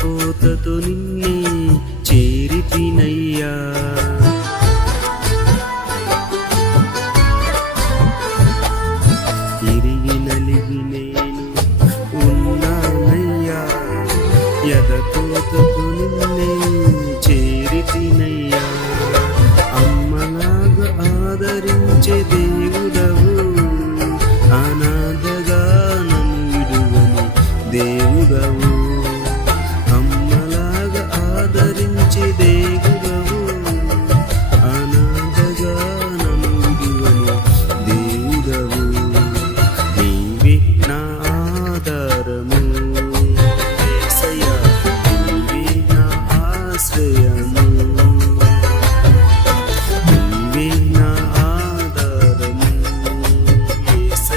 కోతతో నిన్నే చేరి తినయ్యా. తిరిగి నలిగి నేను ఉన్నానయ్యా. యద కోతతో నిన్నే చేరి తినయ్యా. అమ్మలాగా ఆదరించే దేవుడవు అనాథగా నన్ను విడువని దేవుడవు. de